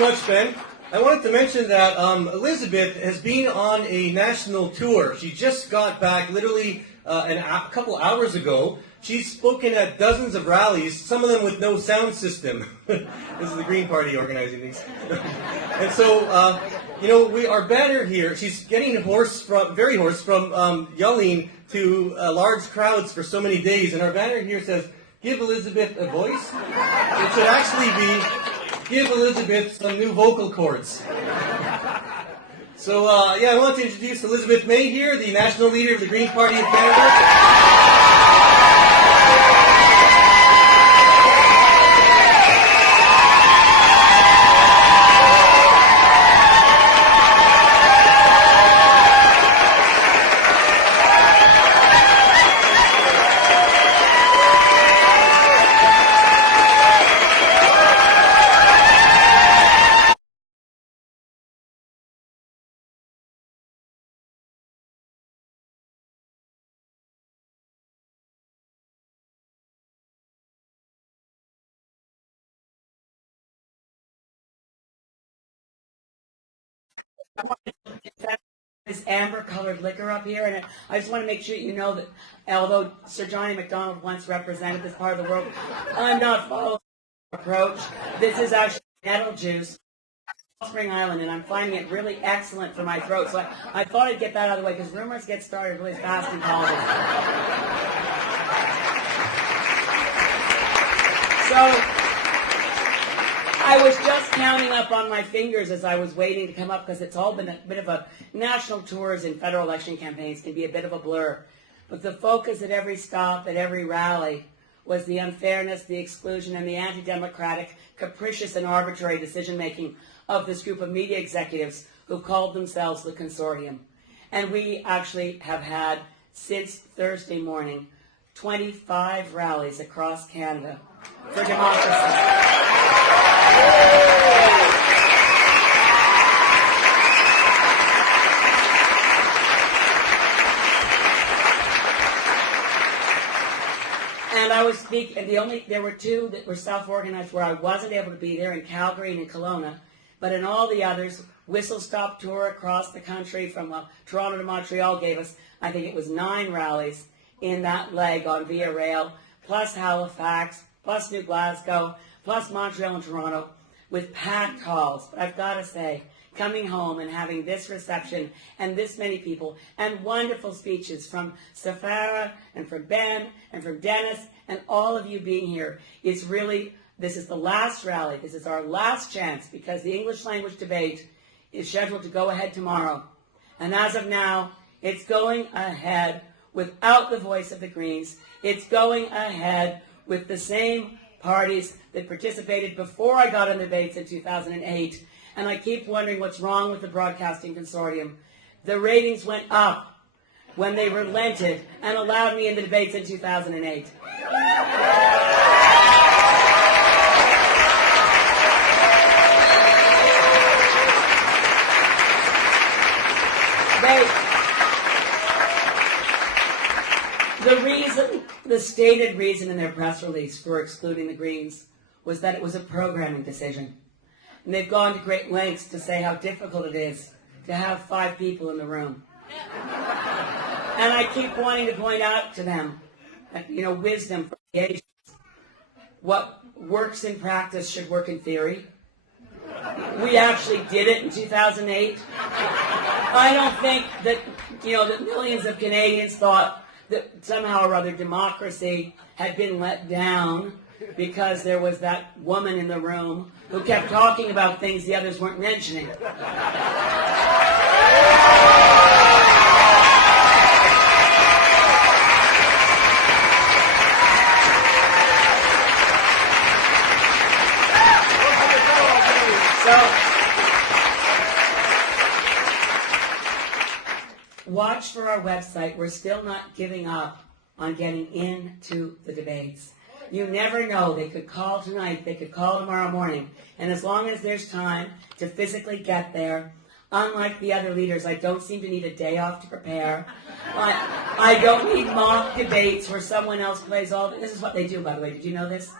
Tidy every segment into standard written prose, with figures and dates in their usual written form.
much, Ben. I wanted to mention that Elizabeth has been on a national tour. She just got back literally a couple hours ago. She's spoken at dozens of rallies, some of them with no sound system. This is the Green Party organizing these. And so, our banner here, she's getting very hoarse from yelling to large crowds for so many days. And our banner here says, "Give Elizabeth a voice." It should actually be, "Give Elizabeth some new vocal cords." So, I want to introduce Elizabeth May here, the national leader of the Green Party of Canada. This amber-colored liquor up here, and I just want to make sure you know that although Sir Johnny MacDonald once represented this part of the world, I'm not following the approach. This is actually nettle juice, Spring Island, and I'm finding it really excellent for my throat. So I thought I'd get that out of the way because rumors get started really fast in politics. So I was just counting up on my fingers as I was waiting to come up because it's all been a bit of a national tours and federal election campaigns can be a bit of a blur. But the focus at every stop, at every rally, was the unfairness, the exclusion, and the anti-democratic, capricious, and arbitrary decision-making of this group of media executives who called themselves the consortium. And we actually have had, since Thursday morning, 25 rallies across Canada for democracy. And I was speaking, and there were two that were self-organized where I wasn't able to be there, in Calgary and in Kelowna, but in all the others, whistle-stop tour across the country from Toronto to Montreal gave us, I think it was 9 rallies in that leg on Via Rail, plus Halifax, plus New Glasgow, plus Montreal and Toronto, with packed halls. But I've got to say, coming home and having this reception and this many people and wonderful speeches from Safara and from Ben and from Dennis and all of you being here is really, this is the last rally. This is our last chance because the English language debate is scheduled to go ahead tomorrow. And as of now, it's going ahead without the voice of the Greens. It's going ahead with the same parties that participated before I got in the debates in 2008. And I keep wondering what's wrong with the Broadcasting Consortium. The ratings went up when they relented and allowed me in the debates in 2008. The stated reason in their press release for excluding the Greens was that it was a programming decision. And they've gone to great lengths to say how difficult it is to have 5 people in the room. And I keep wanting to point out to them that, wisdom for the ages. What works in practice should work in theory. We actually did it in 2008. I don't think that, that millions of Canadians thought that somehow or other democracy had been let down because there was that woman in the room who kept talking about things the others weren't mentioning. Watch for our website. We're still not giving up on getting into the debates. You never know. They could call tonight. They could call tomorrow morning. And as long as there's time to physically get there, unlike the other leaders, I don't seem to need a day off to prepare. I don't need mock debates where someone else plays all. This is what they do, by the way. Did you know this?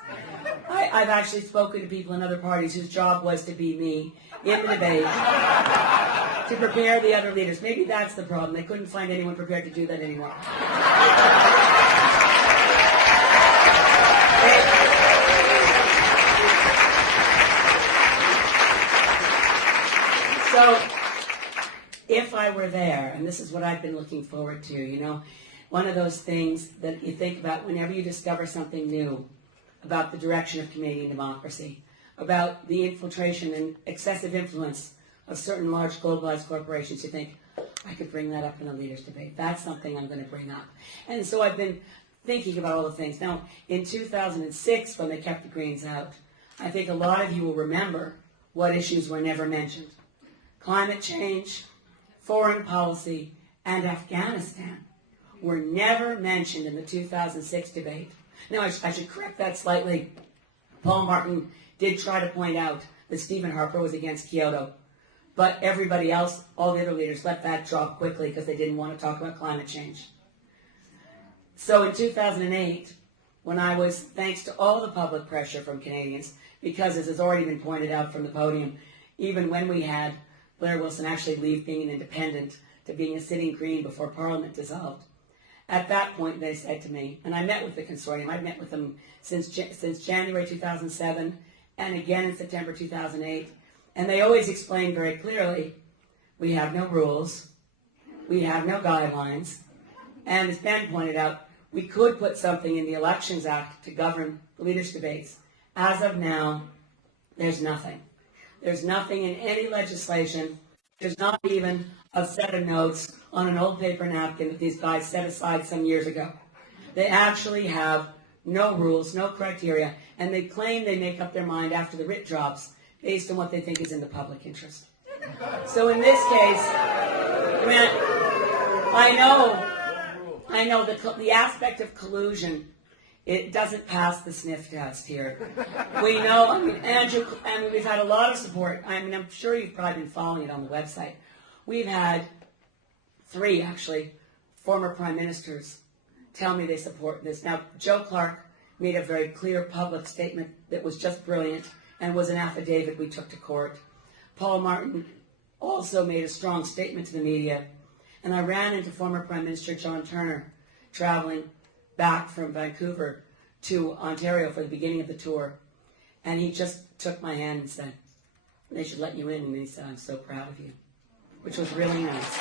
I've actually spoken to people in other parties whose job was to be me in the debate to prepare the other leaders. Maybe that's the problem. They couldn't find anyone prepared to do that anymore. So, if I were there, and this is what I've been looking forward to, you know, one of those things that you think about whenever you discover something new about the direction of Canadian democracy, about the infiltration and excessive influence of certain large globalized corporations, you think, I could bring that up in a leaders' debate. That's something I'm going to bring up. And so I've been thinking about all the things. Now, in 2006, when they kept the Greens out, I think a lot of you will remember what issues were never mentioned. Climate change, foreign policy, and Afghanistan were never mentioned in the 2006 debate. Now, I should correct that slightly. Paul Martin did try to point out that Stephen Harper was against Kyoto, but everybody else, all the other leaders, let that drop quickly because they didn't want to talk about climate change. So in 2008, when I was, thanks to all the public pressure from Canadians, because as has already been pointed out from the podium, even when we had Blair Wilson actually leave being an independent to being a sitting Green before Parliament dissolved, at that point they said to me, and I met with the consortium, I've met with them since January 2007 and again in September 2008, and they always explained very clearly, we have no rules, we have no guidelines, and as Ben pointed out, we could put something in the Elections Act to govern the leaders' debates. As of now, there's nothing. There's nothing in any legislation. There's not even a set of notes on an old paper napkin that these guys set aside some years ago. They actually have no rules, no criteria, and they claim they make up their mind after the writ drops based on what they think is in the public interest. So in this case, I know the aspect of collusion, it doesn't pass the sniff test here. We know, Andrew, we've had a lot of support. I'm sure you've probably been following it on the website. We've had 3, actually, former prime ministers tell me they support this. Now, Joe Clark made a very clear public statement that was just brilliant and was an affidavit we took to court. Paul Martin also made a strong statement to the media. And I ran into former Prime Minister John Turner traveling back from Vancouver to Ontario for the beginning of the tour. And he just took my hand and said, they should let you in. And he said, I'm so proud of you, which was really nice.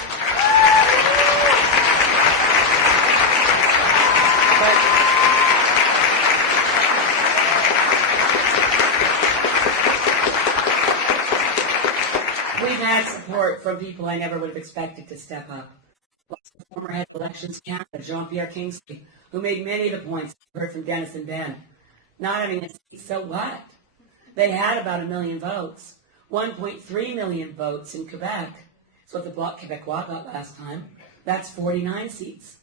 We've had support from people I never would have expected to step up. Like the former head of Elections Canada, Jean-Pierre Kingsley, who made many of the points we heard from Dennis and Ben. Not having a seat, so what? They had about 1 million votes. 1.3 million votes in Quebec. That's what the Bloc Québécois got last time. That's 49 seats.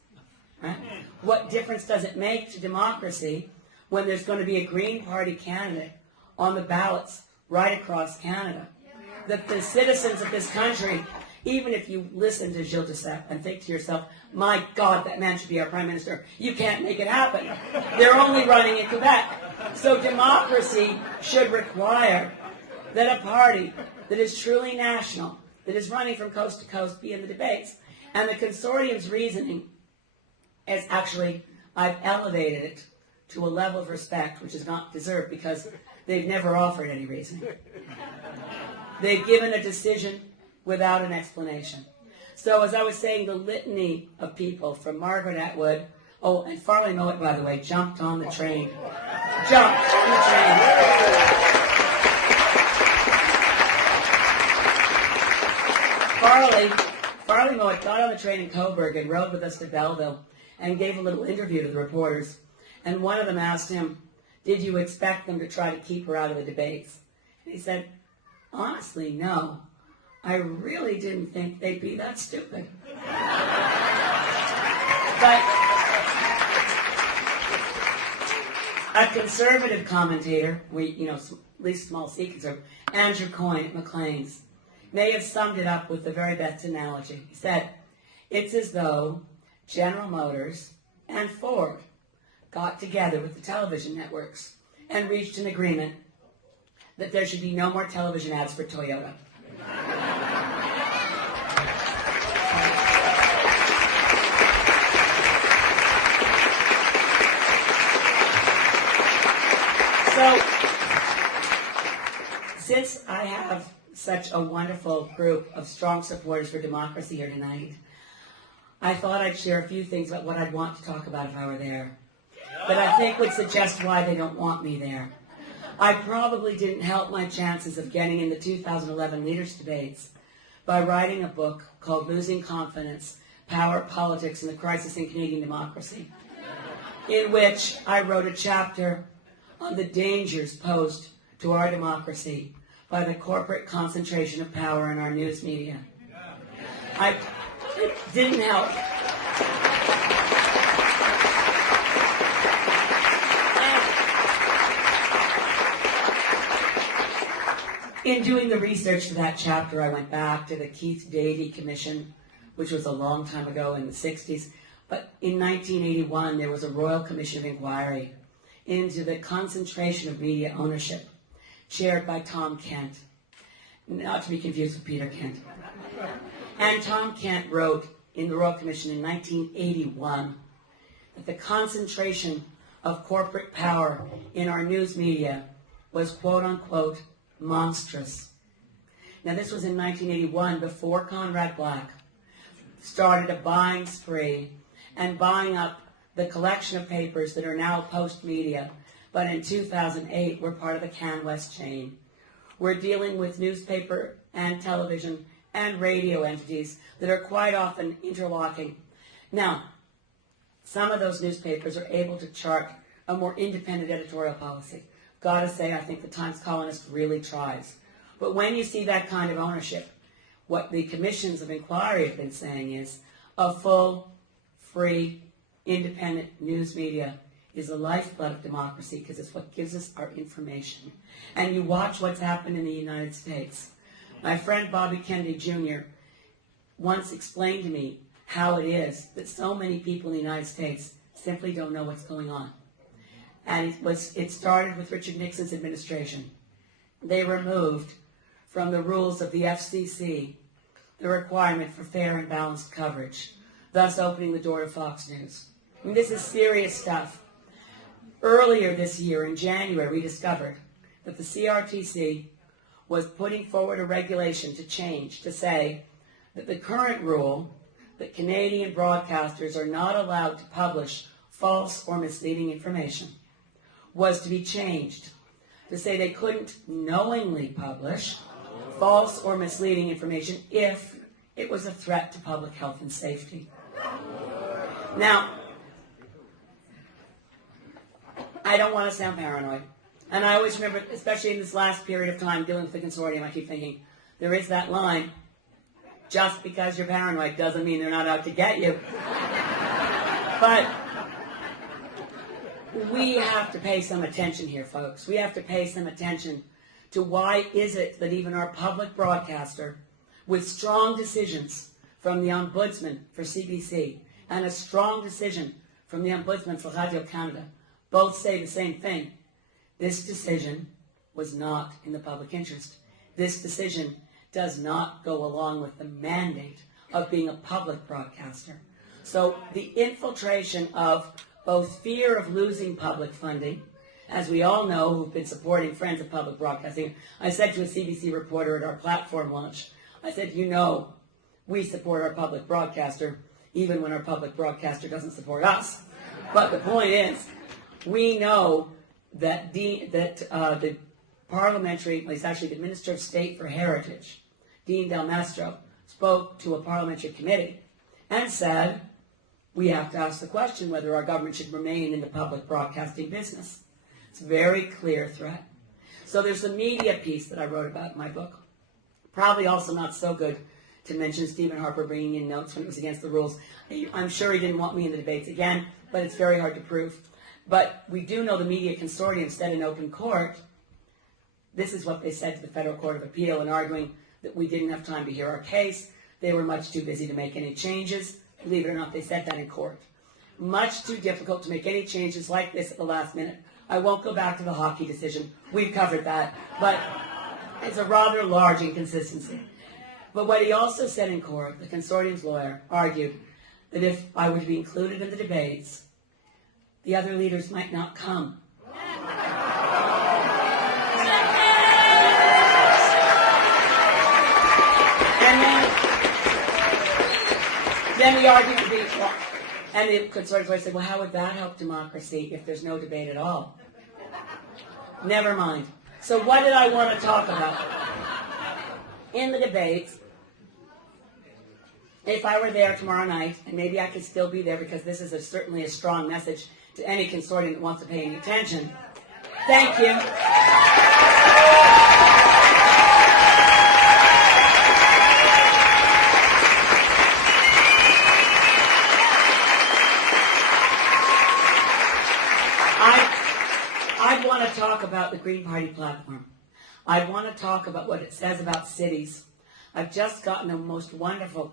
Right? What difference does it make to democracy when there's going to be a Green Party candidate on the ballots right across Canada? That the citizens of this country, even if you listen to Gilles Duceppe and think to yourself, my God, that man should be our prime minister, you can't make it happen. They're only running in Quebec. So democracy should require that a party that is truly national, that is running from coast to coast, be in the debates. And the consortium's reasoning is actually, I've elevated it to a level of respect which is not deserved because they've never offered any reasoning. They've given a decision without an explanation. So as I was saying, the litany of people from Margaret Atwood, oh, and Farley Mowat, by the way, jumped on the train. Jumped on the train. Farley Mowat got on the train in Coburg and rode with us to Belleville and gave a little interview to the reporters. And one of them asked him, did you expect them to try to keep her out of the debates? And he said, honestly, no. I really didn't think they'd be that stupid. But a conservative commentator, at least small C conservative, Andrew Coyne at Maclean's, may have summed it up with the very best analogy. He said, it's as though General Motors and Ford got together with the television networks and reached an agreement that there should be no more television ads for Toyota. So, since I have such a wonderful group of strong supporters for democracy here tonight, I thought I'd share a few things about what I'd want to talk about if I were there, that I think would suggest why they don't want me there. I probably didn't help my chances of getting in the 2011 leaders' debates by writing a book called Losing Confidence, Power, Politics, and the Crisis in Canadian Democracy, in which I wrote a chapter on the dangers posed to our democracy by the corporate concentration of power in our news media. It didn't help. In doing the research for that chapter, I went back to the Keith Davey Commission, which was a long time ago in the 60s. But in 1981, there was a Royal Commission of Inquiry into the concentration of media ownership, chaired by Tom Kent, not to be confused with Peter Kent. And Tom Kent wrote in the Royal Commission in 1981 that the concentration of corporate power in our news media was, quote unquote, monstrous. Now, this was in 1981, before Conrad Black started a buying spree and buying up the collection of papers that are now Post Media, but in 2008 were part of the CanWest chain. We're dealing with newspaper and television and radio entities that are quite often interlocking. Now, some of those newspapers are able to chart a more independent editorial policy. Gotta say, I think the Times Colonist really tries. But when you see that kind of ownership, what the commissions of inquiry have been saying is a full, free, independent news media is the lifeblood of democracy because it's what gives us our information. And you watch what's happened in the United States. My friend Bobby Kennedy Jr. once explained to me how it is that so many people in the United States simply don't know what's going on. And it started with Richard Nixon's administration. They removed from the rules of the FCC the requirement for fair and balanced coverage, thus opening the door to Fox News. I mean, this is serious stuff. Earlier this year, in January, we discovered that the CRTC was putting forward a regulation to change, to say that the current rule that Canadian broadcasters are not allowed to publish false or misleading information was to be changed to say they couldn't knowingly publish false or misleading information if it was a threat to public health and safety. Now, I don't want to sound paranoid. And I always remember, especially in this last period of time dealing with the consortium, I keep thinking, there is that line, just because you're paranoid doesn't mean they're not out to get you. But we have to pay some attention here, folks. We have to pay some attention to why is it that even our public broadcaster, with strong decisions from the Ombudsman for CBC and a strong decision from the Ombudsman for Radio-Canada, both say the same thing. This decision was not in the public interest. This decision does not go along with the mandate of being a public broadcaster. So the infiltration of both fear of losing public funding, as we all know who've been supporting Friends of Public Broadcasting. I said to a CBC reporter at our platform launch, I said, you know, we support our public broadcaster even when our public broadcaster doesn't support us. But the point is, we know that the parliamentary, well, he's actually the Minister of State for Heritage, Dean Del Mastro, spoke to a parliamentary committee and said, we have to ask the question whether our government should remain in the public broadcasting business. It's a very clear threat. So there's the media piece that I wrote about in my book. Probably also not so good to mention Stephen Harper bringing in notes when it was against the rules. I'm sure he didn't want me in the debates again, but it's very hard to prove. But we do know the Media Consortium said in open court, this is what they said to the Federal Court of Appeal in arguing that we didn't have time to hear our case. They were much too busy to make any changes. Believe it or not, they said that in court. Much too difficult to make any changes like this at the last minute. I won't go back to the hockey decision. We've covered that. But it's a rather large inconsistency. But what he also said in court, the consortium's lawyer argued that if I were to be included in the debates, the other leaders might not come. And then the argument would be, well, and the consortium's lawyer said, well, how would that help democracy if there's no debate at all? Never mind. So what did I want to talk about? In the debates, if I were there tomorrow night, and maybe I could still be there because this is certainly a strong message to any consortium that wants to pay any attention. Thank you. I want to talk about the Green Party platform. I want to talk about what it says about cities. I've just gotten a most wonderful,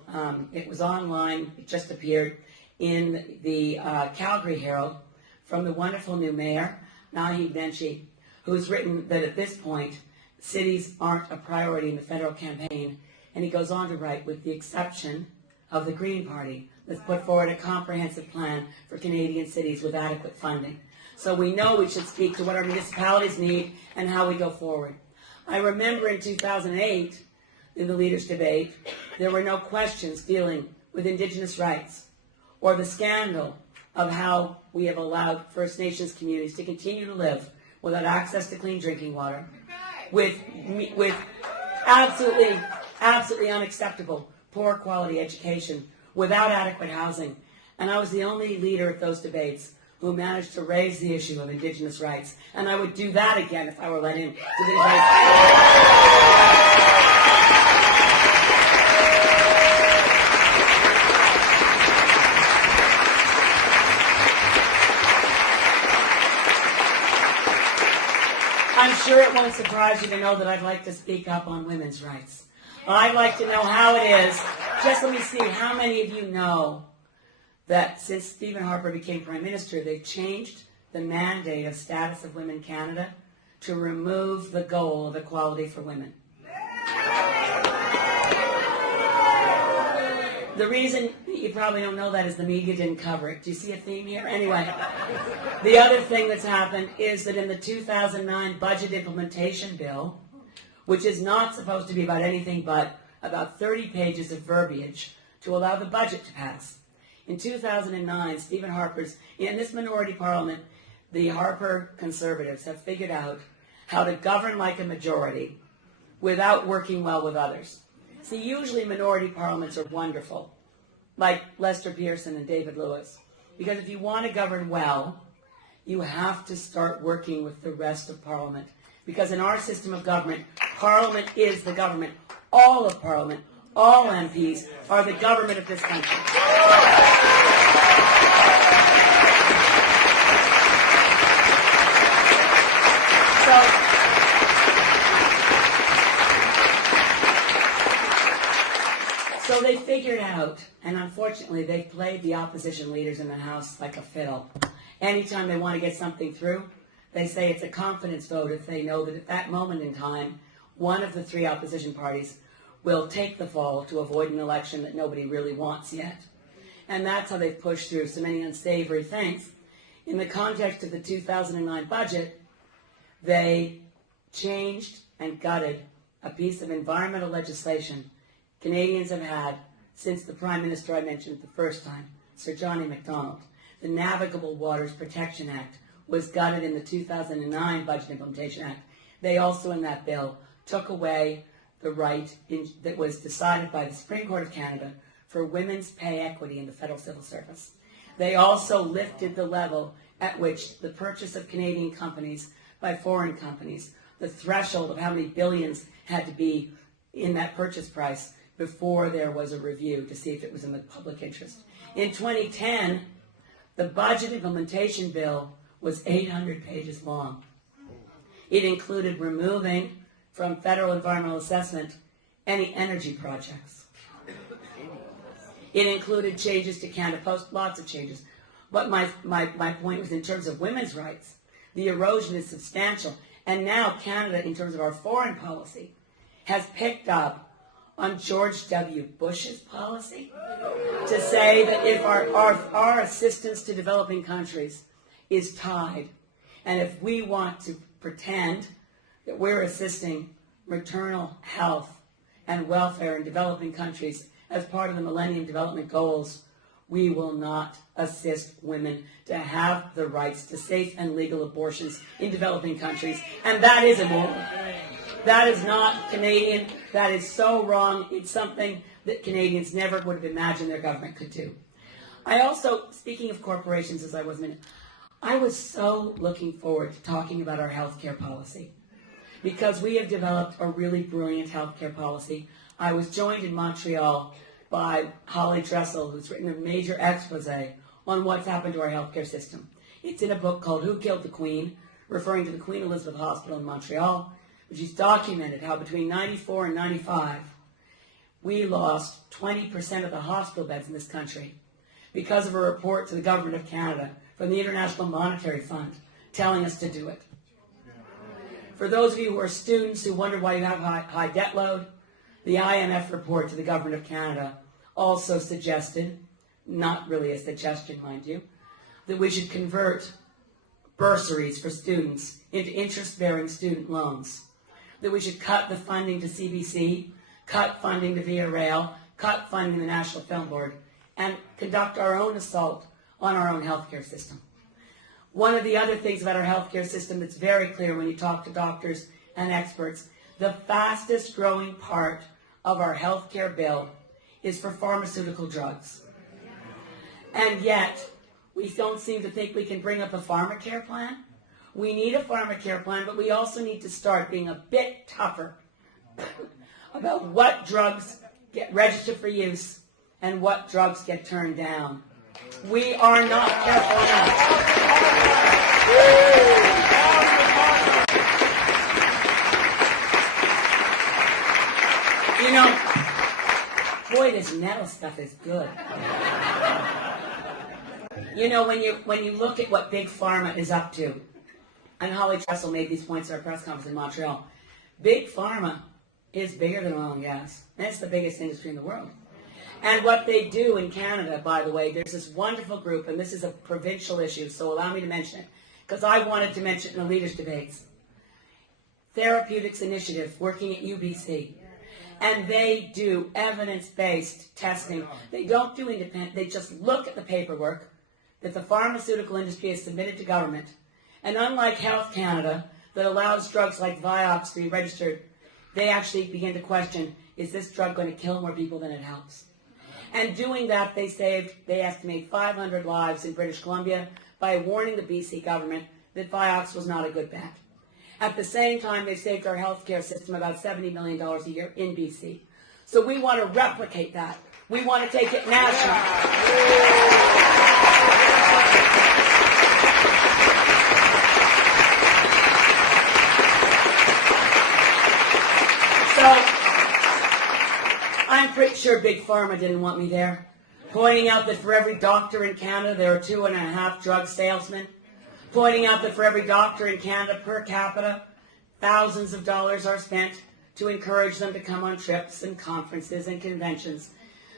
it was online, it just appeared in the Calgary Herald from the wonderful new mayor, Naheed Nenshi, who's written that at this point, cities aren't a priority in the federal campaign. And he goes on to write, with the exception of the Green Party, that's put forward a comprehensive plan for Canadian cities with adequate funding. So we know we should speak to what our municipalities need and how we go forward. I remember in 2008, in the leaders' debate, there were no questions dealing with Indigenous rights or the scandal of how we have allowed First Nations communities to continue to live without access to clean drinking water, with absolutely unacceptable poor quality education, without adequate housing. And I was the only leader at those debates who managed to raise the issue of Indigenous rights. And I would do that again if I were let in to the debate. I'm sure it won't surprise you to know that I'd like to speak up on women's rights. I'd like to know how it is. Just let me see, how many of you know that since Stephen Harper became Prime Minister, they've changed the mandate of Status of Women Canada to remove the goal of equality for women? The reason you probably don't know that is the media didn't cover it. Do you see a theme here? Anyway, the other thing that's happened is that in the 2009 budget implementation bill, which is not supposed to be about anything but about 30 pages of verbiage to allow the budget to pass. In 2009, Stephen Harper's, in this minority parliament, the Harper Conservatives have figured out how to govern like a majority without working well with others. See, usually minority parliaments are wonderful, like Lester Pearson and David Lewis, because if you want to govern well, you have to start working with the rest of Parliament. Because in our system of government, Parliament is the government. All of Parliament, all MPs are the government of this country. So they figured out, and unfortunately they've played the opposition leaders in the House like a fiddle. Anytime they want to get something through, they say it's a confidence vote if they know that at that moment in time, one of the three opposition parties will take the fall to avoid an election that nobody really wants yet. And that's how they've pushed through so many unsavory things. In the context of the 2009 budget, they changed and gutted a piece of environmental legislation Canadians have had since the Prime Minister I mentioned the first time, Sir Johnny MacDonald. The Navigable Waters Protection Act was gutted in the 2009 Budget Implementation Act. They also, in that bill, took away the right that was decided by the Supreme Court of Canada for women's pay equity in the federal civil service. They also lifted the level at which the purchase of Canadian companies by foreign companies, the threshold of how many billions had to be in that purchase price before there was a review to see if it was in the public interest. In 2010, the budget implementation bill was 800 pages long. It included removing from federal environmental assessment any energy projects. It included changes to Canada Post, lots of changes. But my point was in terms of women's rights. The erosion is substantial. And now Canada, in terms of our foreign policy, has picked up on George W. Bush's policy to say that if our assistance to developing countries is tied, and if we want to pretend that we're assisting maternal health and welfare in developing countries as part of the Millennium Development Goals, we will not assist women to have the rights to safe and legal abortions in developing countries. And that is immoral. That is not Canadian. That is so wrong. It's something that Canadians never would have imagined their government could do. I also, speaking of corporations, as I was mentioning, I was so looking forward to talking about our healthcare policy because we have developed a really brilliant healthcare policy. I was joined in Montreal by Holly Dressel, who's written a major expose on what's happened to our healthcare system. It's in a book called Who Killed the Queen, referring to the Queen Elizabeth Hospital in Montreal. She's documented how between 94 and 95, we lost 20% of the hospital beds in this country because of a report to the Government of Canada from the International Monetary Fund telling us to do it. For those of you who are students who wonder why you have high debt load, the IMF report to the Government of Canada also suggested, not really a suggestion, mind you, that we should convert bursaries for students into interest-bearing student loans, that we should cut the funding to CBC, cut funding to Via Rail, cut funding to the National Film Board, and conduct our own assault on our own healthcare system. One of the other things about our healthcare system that's very clear when you talk to doctors and experts, the fastest growing part of our healthcare bill is for pharmaceutical drugs. And yet, we don't seem to think we can bring up a pharmacare plan. We need a pharmacare plan, but we also need to start being a bit tougher about what drugs get registered for use and what drugs get turned down. We are not careful enough. You know, boy, this nettle stuff is good. You know, when you look at what Big Pharma is up to, and Holly Dressel made these points at our press conference in Montreal, Big Pharma is bigger than oil and gas. And it's the biggest industry in the world. And what they do in Canada, by the way, there's this wonderful group, and this is a provincial issue, so allow me to mention it, because I wanted to mention it in the leaders' debates. Therapeutics Initiative, working at UBC. And they do evidence-based testing. They don't do independent, they just look at the paperwork that the pharmaceutical industry has submitted to government. And unlike Health Canada, that allows drugs like Vioxx to be registered, they actually begin to question, is this drug going to kill more people than it helps? And doing that, they estimate 500 lives in British Columbia by warning the BC government that Vioxx was not a good bet. At the same time, they saved our healthcare system about $70 million a year in BC. So we want to replicate that. We want to take it national. I'm pretty sure Big Pharma didn't want me there, pointing out that for every doctor in Canada, there are 2.5 drug salesmen, pointing out that for every doctor in Canada per capita, thousands of dollars are spent to encourage them to come on trips and conferences and conventions.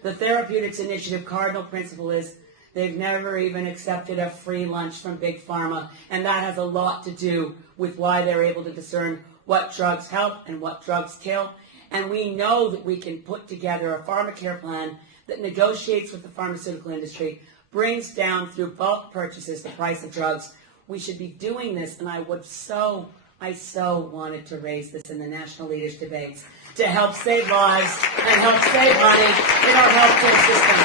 The Therapeutics Initiative cardinal principle is they've never even accepted a free lunch from Big Pharma, and that has a lot to do with why they're able to discern what drugs help and what drugs kill. And we know that we can put together a pharmacare plan that negotiates with the pharmaceutical industry, brings down through bulk purchases the price of drugs. We should be doing this, and I so wanted to raise this in the national leaders' debates to help save lives and help save money in our healthcare system.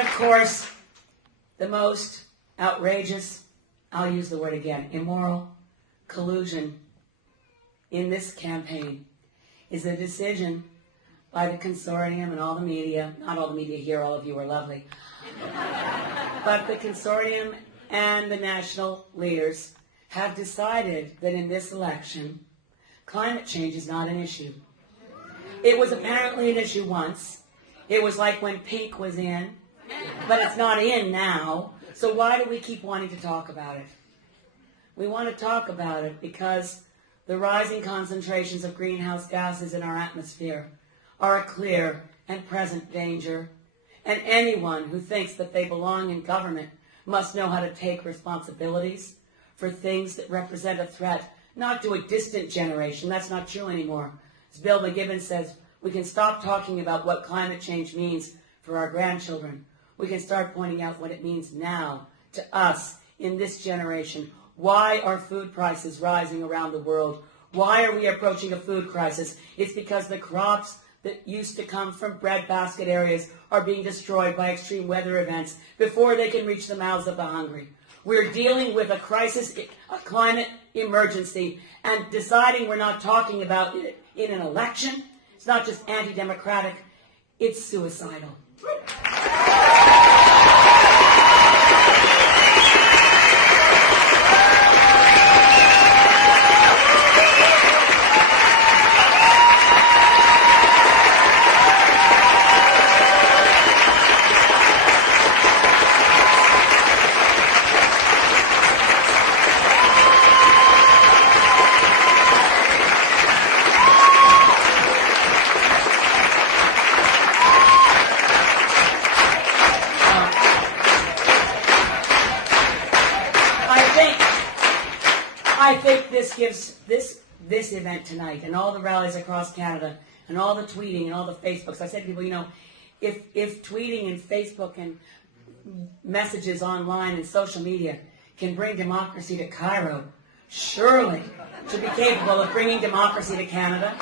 Of course, the most outrageous, I'll use the word again, immoral collusion in this campaign is a decision by the consortium and all the media, not all the media here, all of you are lovely, but the consortium and the national leaders have decided that in this election, climate change is not an issue. It was apparently an issue once. It was like when pink was in, but it's not in now. So why do we keep wanting to talk about it? We want to talk about it because the rising concentrations of greenhouse gases in our atmosphere are a clear and present danger. And anyone who thinks that they belong in government must know how to take responsibilities for things that represent a threat, not to a distant generation. That's not true anymore. As Bill McGibbon says, we can stop talking about what climate change means for our grandchildren. We can start pointing out what it means now to us in this generation. Why are food prices rising around the world? Why are we approaching a food crisis? It's because the crops that used to come from breadbasket areas are being destroyed by extreme weather events before they can reach the mouths of the hungry. We're dealing with a crisis, a climate emergency, and deciding we're not talking about it in an election. It's not just anti-democratic, it's suicidal. I think this gives this event tonight and all the rallies across Canada and all the tweeting and all the Facebooks. I said to people, you know, if tweeting and Facebook and messages online and social media can bring democracy to Cairo, surely it should be capable of bringing democracy to Canada.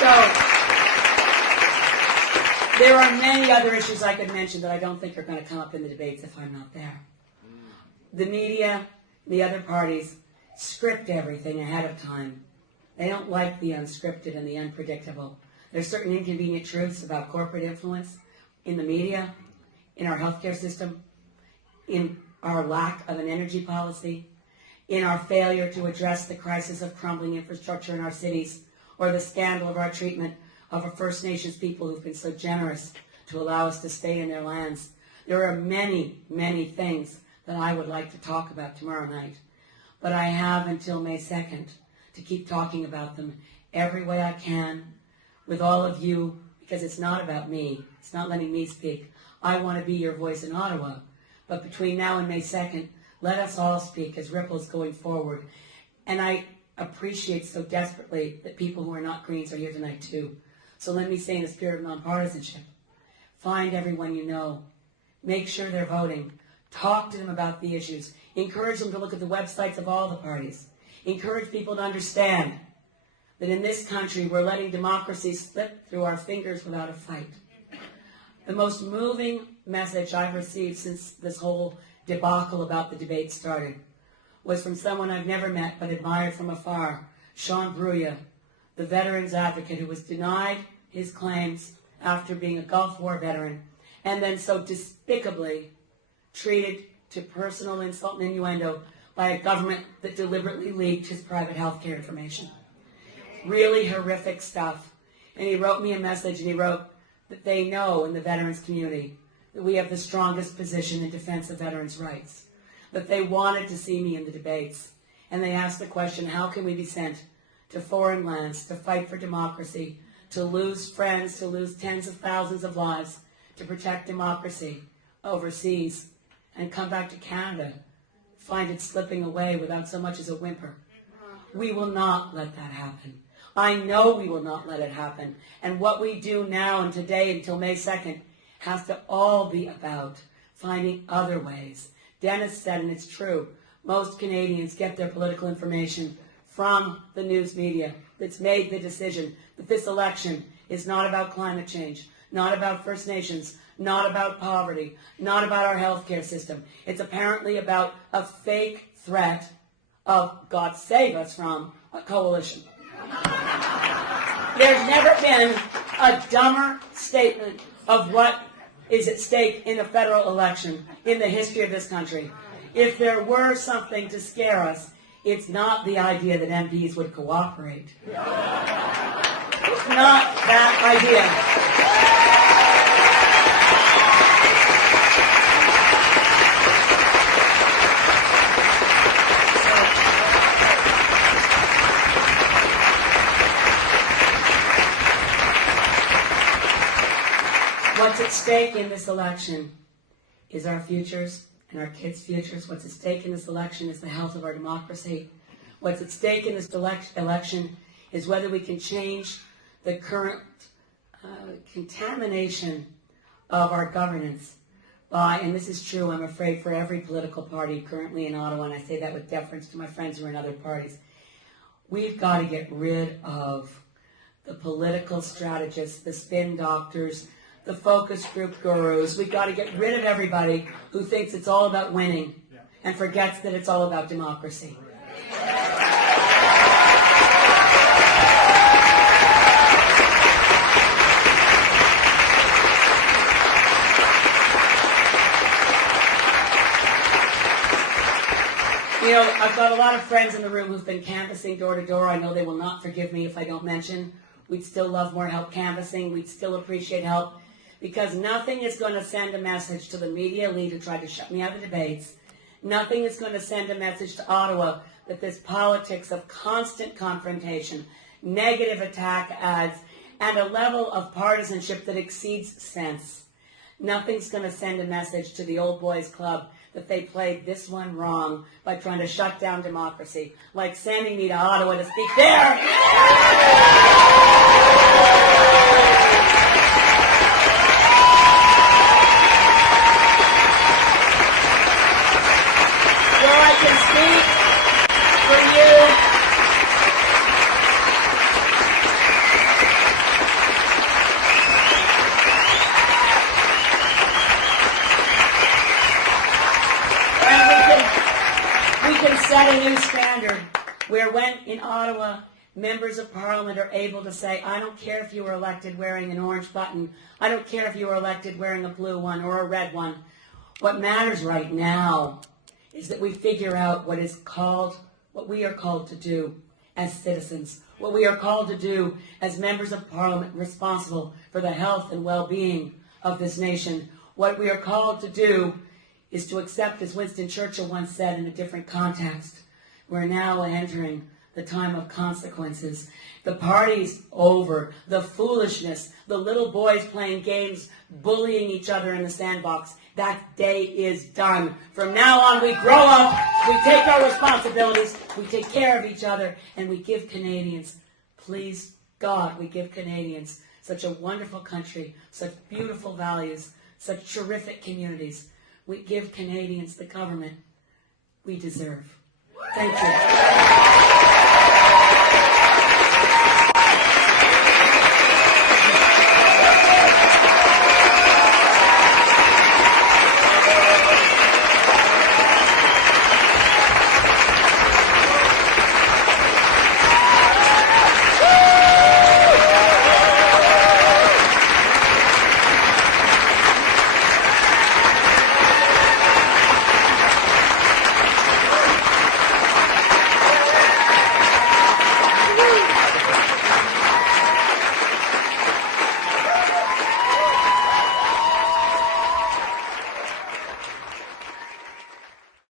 So, there are many other issues I could mention that I don't think are going to come up in the debates if I'm not there. The media, the other parties, script everything ahead of time. They don't like the unscripted and the unpredictable. There's certain inconvenient truths about corporate influence in the media, in our healthcare system, in our lack of an energy policy, in our failure to address the crisis of crumbling infrastructure in our cities, or the scandal of our treatment of our First Nations people who've been so generous to allow us to stay in their lands. There are many, many things that I would like to talk about tomorrow night, but I have until May 2nd to keep talking about them every way I can with all of you, because it's not about me. It's not letting me speak. I want to be your voice in Ottawa, but between now and May 2nd, let us all speak as ripples going forward. And I appreciate so desperately that people who are not Greens are here tonight too. So let me say in the spirit of nonpartisanship, find everyone you know, make sure they're voting, talk to them about the issues, encourage them to look at the websites of all the parties, encourage people to understand that in this country we're letting democracy slip through our fingers without a fight. The most moving message I've received since this whole debacle about the debate started was from someone I've never met but admired from afar, Sean Bruya, the veterans advocate who was denied his claims after being a Gulf War veteran and then so despicably treated to personal insult and innuendo by a government that deliberately leaked his private health care information. Really horrific stuff. And he wrote me a message, and he wrote that they know in the veterans community that we have the strongest position in defense of veterans' rights, that they wanted to see me in the debates, and they asked the question, how can we be sent to foreign lands to fight for democracy, to lose friends, to lose tens of thousands of lives, to protect democracy overseas, and come back to Canada, find it slipping away without so much as a whimper. We will not let that happen. I know we will not let it happen. And what we do now and today until May 2nd has to all be about finding other ways. Dennis said, and it's true, most Canadians get their political information from the news media that's made the decision that this election is not about climate change, not about First Nations, not about poverty, not about our healthcare system. It's apparently about a fake threat of, God save us from, a coalition. There's never been a dumber statement of what is at stake in a federal election in the history of this country. If there were something to scare us, it's not the idea that MPs would cooperate. It's not that idea. What's at stake in this election is our futures and our kids' futures. What's at stake in this election is the health of our democracy. What's at stake in this election is whether we can change the current contamination of our governance by, and this is true, I'm afraid, for every political party currently in Ottawa, and I say that with deference to my friends who are in other parties. We've got to get rid of the political strategists, the spin doctors, the focus group gurus. We've got to get rid of everybody who thinks it's all about winning and forgets that it's all about democracy. You know, I've got a lot of friends in the room who've been canvassing door to door. I know they will not forgive me if I don't mention. We'd still love more help canvassing. We'd still appreciate help. Because nothing is going to send a message to the media elite who tried to shut me out of debates. Nothing is going to send a message to Ottawa that this politics of constant confrontation, negative attack ads, and a level of partisanship that exceeds sense. Nothing's going to send a message to the old boys club that they played this one wrong by trying to shut down democracy, like sending me to Ottawa to speak there. Set a new standard where when in Ottawa, members of Parliament are able to say, I don't care if you were elected wearing an orange button, I don't care if you were elected wearing a blue one or a red one. What matters right now is that we figure out what we are called to do as citizens, what we are called to do as members of Parliament responsible for the health and well-being of this nation. What we are called to do is to accept, as Winston Churchill once said in a different context, we're now entering the time of consequences. The party's over. The foolishness, the little boys playing games, bullying each other in the sandbox, that day is done. From now on, we grow up, we take our responsibilities, we take care of each other, and we give Canadians, please God, we give Canadians such a wonderful country, such beautiful values, such terrific communities. We give Canadians the government we deserve. Thank you.